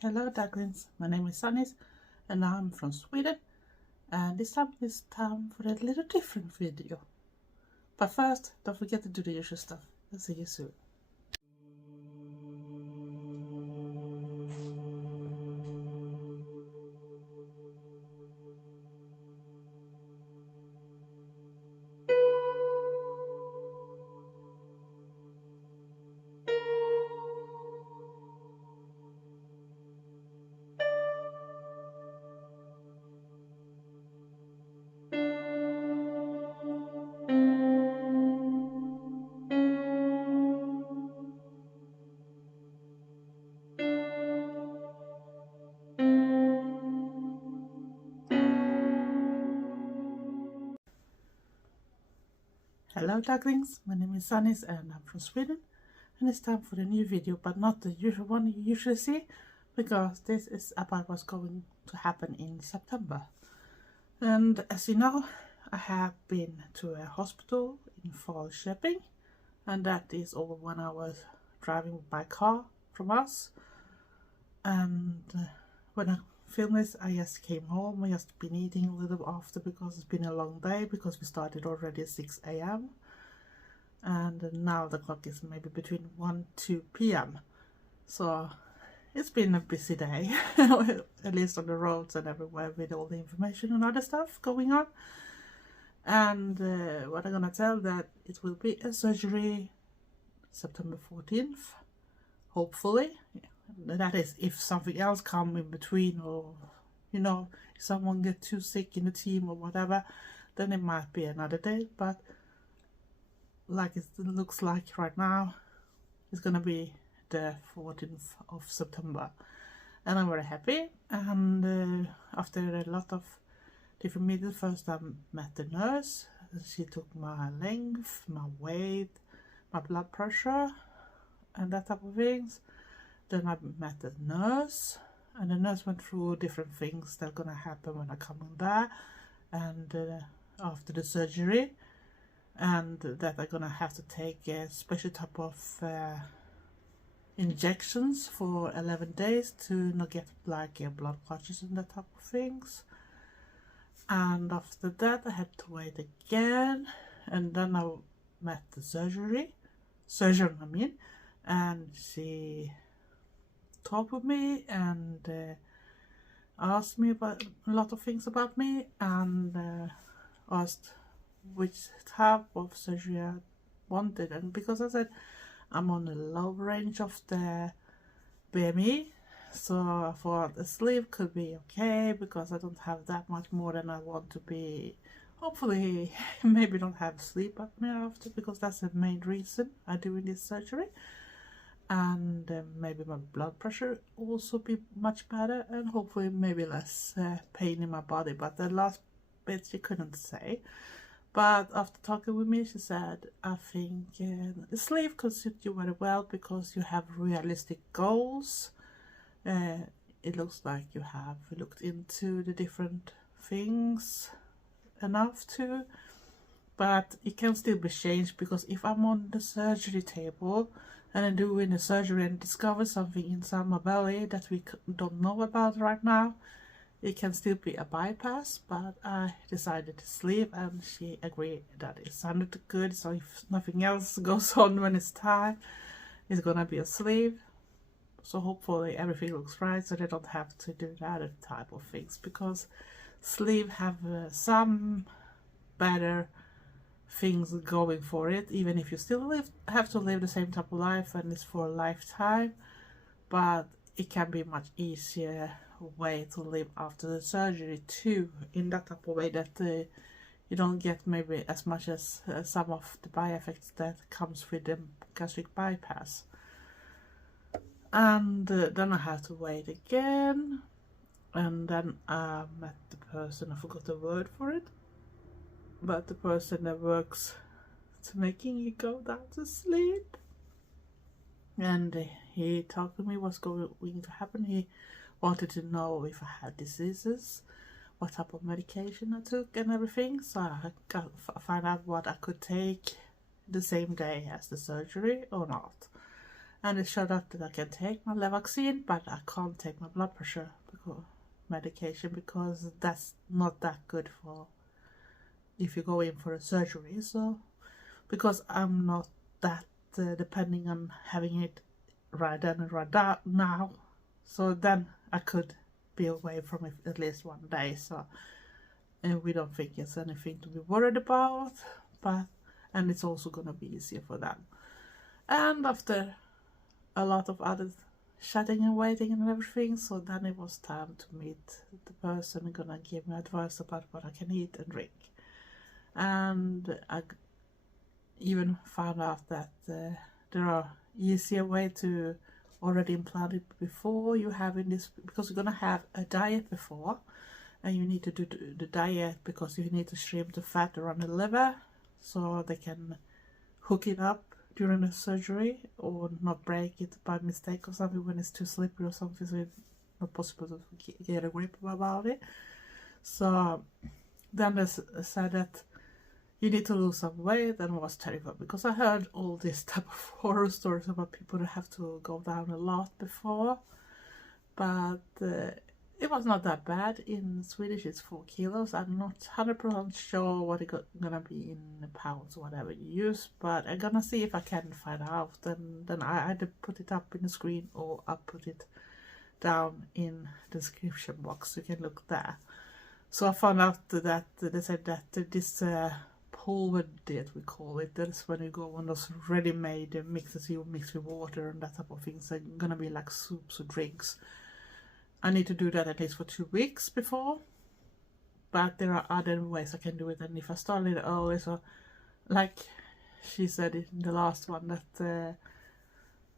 Hello ducklings, my name is Sanniz and I'm from Sweden, and this time it's time for a little different video. But first, don't forget to do the usual stuff. I'll see you soon. Hello ducklings, my name is Sanniz and I'm from Sweden, and it's time for the new video, but not the usual one you usually see, because this is about what's going to happen in September. And as you know, I have been to a hospital in Falköping, and that is over 1 hour driving by car from us. And when I filmed this, I just came home. I just been eating a little after because it's been a long day, because we started already at 6 a.m. and now the clock is maybe between 1-2 p.m. so it's been a busy day, at least on the roads and everywhere, with all the information and other stuff going on. And what I'm gonna tell, that it will be a surgery September 14th, hopefully. That is, if something else comes in between, or you know, if someone gets too sick in the team or whatever, then it might be another day. But like it looks like right now, it's gonna be the 14th of September, and I'm very happy. And after a lot of different meetings, first I met the nurse. She took my length, my weight, my blood pressure and that type of things. Then I met the nurse, and the nurse went through different things that are gonna happen when I come in there, and after the surgery, and that I'm gonna have to take a special type of injections for 11 days to not get like blood clots and that type of things. And after that I had to wait again, and then I met the surgeon I mean, and she talked with me and asked me about a lot of things about me, and asked which type of surgery I wanted. And because I said I'm on the low range of the BMI, so I thought a sleeve could be okay, because I don't have that much more than I want to be. Hopefully maybe don't have sleep apnea after, because that's the main reason I'm doing this surgery. And maybe my blood pressure also be much better, and hopefully maybe less pain in my body. But the last bit she couldn't say. But after talking with me, she said, I think the sleeve could suit you very well, because you have realistic goals. It looks like you have looked into the different things enough to, but it can still be changed, because if I'm on the surgery table and I'm doing the surgery and discover something inside my belly that we don't know about right now, it can still be a bypass. But I decided to sleeve, and she agreed that it sounded good. So if nothing else goes on when it's time, it's gonna be a sleeve. So hopefully everything looks right, so they don't have to do the other type of things, because sleeve have some better things going for it, even if you still have to live the same type of life and it's for a lifetime, but it can be much easier way to live after the surgery too, in that type of way that you don't get maybe as much as some of the by effects that comes with the gastric bypass. And then I had to wait again, and then I met the person, I forgot the word for it, but the person that works to making you go down to sleep. And he talked to me what's going to happen. He wanted to know if I had diseases, what type of medication I took and everything. So I got find out what I could take the same day as the surgery or not. and it showed up that I can take my vaccine, but I can't take my blood pressure medication because that's not that good for if you go in for a surgery. So because I'm not that depending on having it right then and right now, so then I could be away from it at least one day. So and we don't think it's anything to be worried about, and it's also gonna be easier for them. And after a lot of other chatting and waiting and everything, so then it was time to meet the person who's gonna give me advice about what I can eat and drink. And I even found out that there are easier way to already implant it before you have in this, because you're gonna have a diet before, and you need to do the diet because you need to shrink the fat around the liver so they can hook it up during the surgery or not break it by mistake or something when it's too slippery or something, so it's not possible to get a grip about it. So then they said that you need to lose some weight, and it was terrible because I heard all this type of horror stories about people that have to go down a lot before, but it was not that bad. In Swedish it's 4 kilos. I'm not 100% sure what it's gonna be in pounds or whatever you use, but I'm gonna see if I can find out, and then I either put it up in the screen or I put it down in the description box so you can look there. So I found out that they said that this pulver diet, we call it, that's when you go on those ready-made mixes you mix with water and that type of things. They're gonna be like soups or drinks. I need to do that at least for 2 weeks before, but there are other ways I can do it. And if I start a little early, so like she said in the last one, that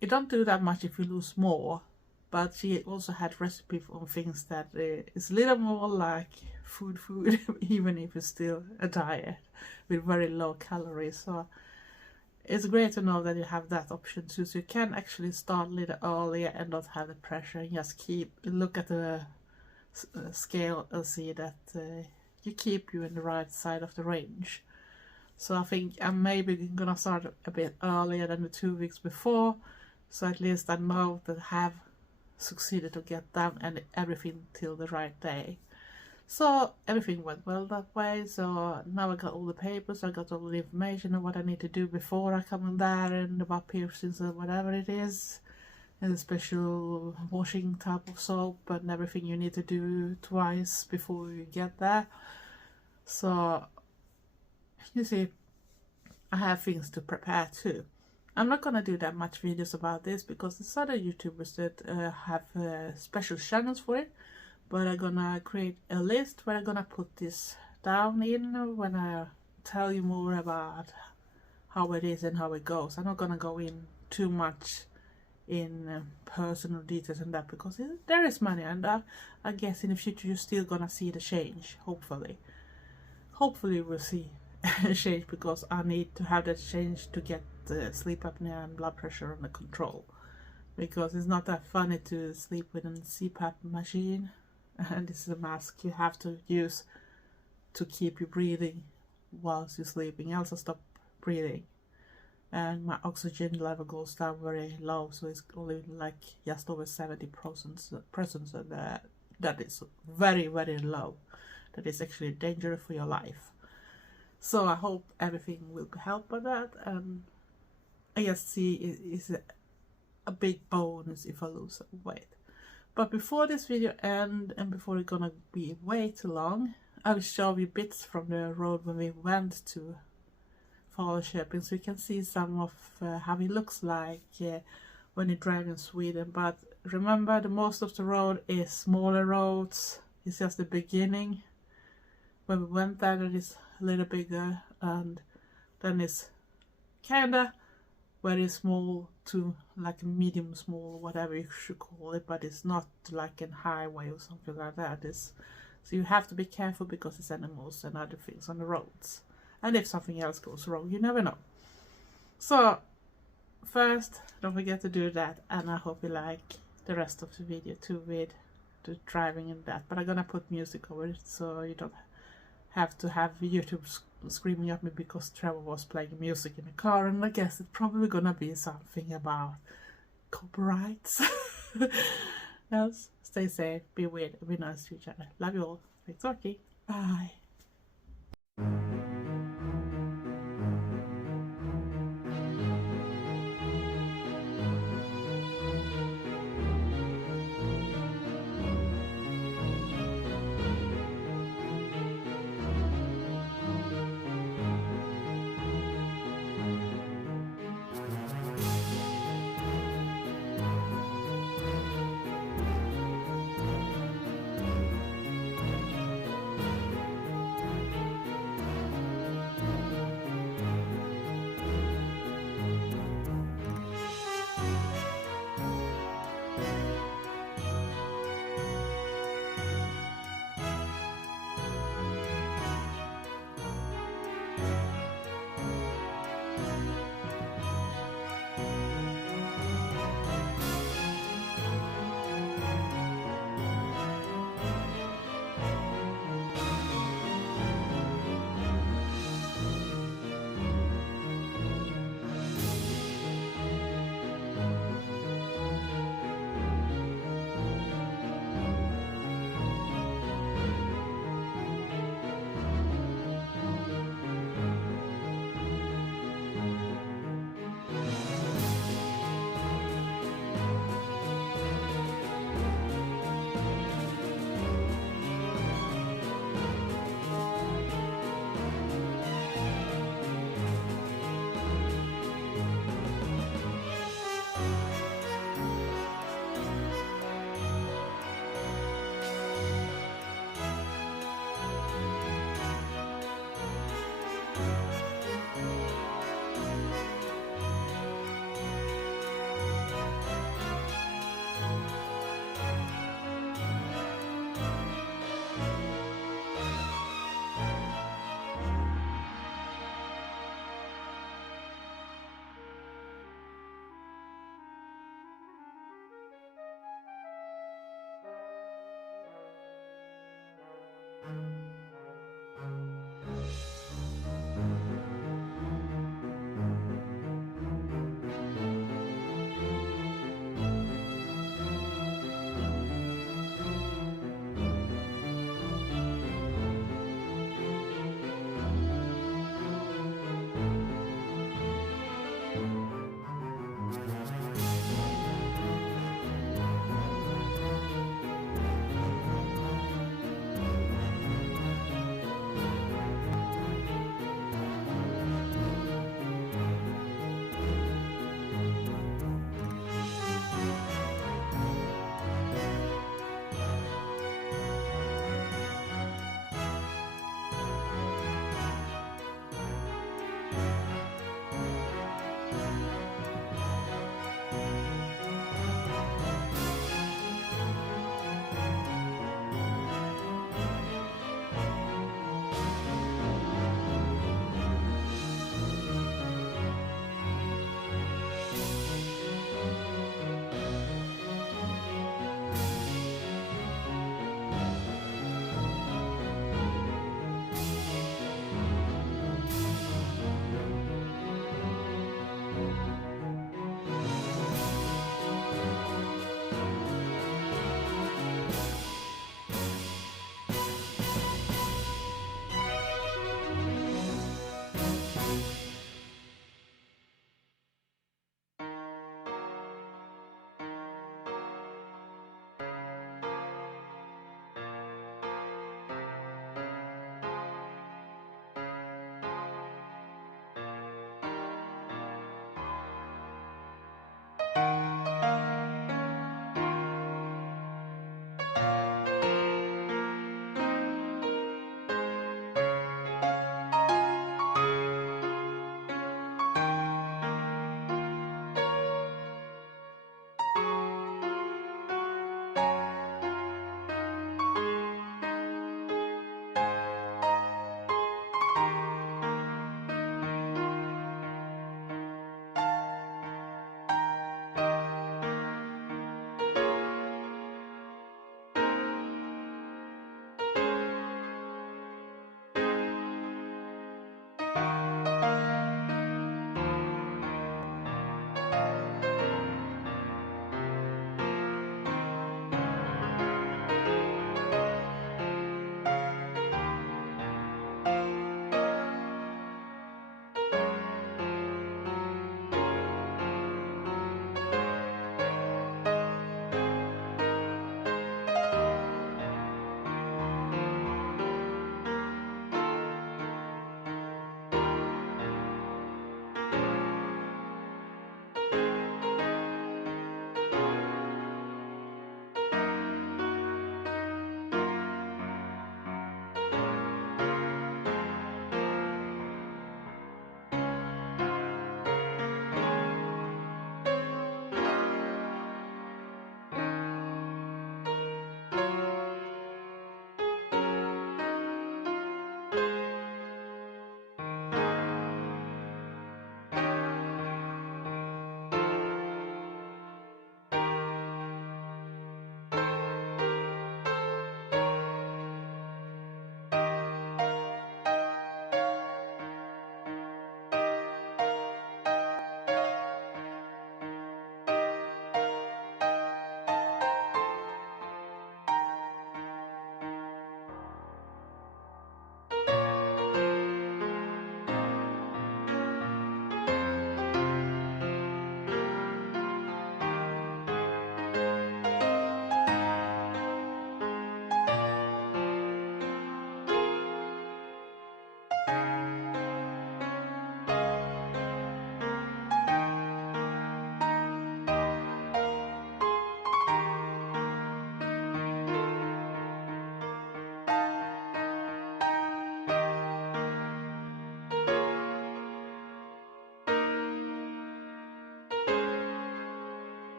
you don't do that much if you lose more, but she also had recipes on things that is a little more like food even if it's still a diet with very low calories. So it's great to know that you have that option too, so you can actually start a little earlier and not have the pressure, and just look at the scale and see that you keep you in the right side of the range. So I think I'm maybe gonna start a bit earlier than the 2 weeks before, so at least I know that I have succeeded to get down and everything till the right day. So everything went well that way. So now I got all the papers, I got all the information on what I need to do before I come in there, and about piercings or whatever it is, and a special washing type of soap and everything you need to do twice before you get there. So you see, I have things to prepare too. I'm not gonna do that much videos about this because there's other YouTubers that have special channels for it. But I'm gonna create a list where I'm gonna put this down in when I tell you more about how it is and how it goes. I'm not gonna go in too much in personal details and that because there is money, and I guess in the future you're still gonna see the change, hopefully. Hopefully we'll see a change because I need to have that change to get the sleep apnea and blood pressure under control. Because it's not that funny to sleep with a CPAP machine. And this is a mask you have to use to keep you breathing whilst you're sleeping, else I stop breathing and my oxygen level goes down very low, so it's only like just over 70%, and that is very low. That is actually dangerous for your life. So I hope everything will be helped by that, and I just see it is a big bonus if I lose some weight. But before this video ends, and before it's gonna be way too long, I will show you bits from the road when we went to Falköping, so you can see some of how it looks like when you drive in Sweden. But remember, the most of the road is smaller roads. It's just the beginning. When we went there, it is a little bigger, and then it's kinda very small to like medium small, whatever you should call it, but it's not like a highway or something like that. So you have to be careful because there's animals and other things on the roads, and if something else goes wrong, you never know. So first, don't forget to do that, and I hope you like the rest of the video too with the driving and that, but I'm gonna put music over it so you don't have to have YouTube screaming at me because Trevor was playing music in the car, and I guess it's probably gonna be something about copyrights. Else, stay safe, be weird, be nice to each other. Love you all. Thanks for watching. Bye.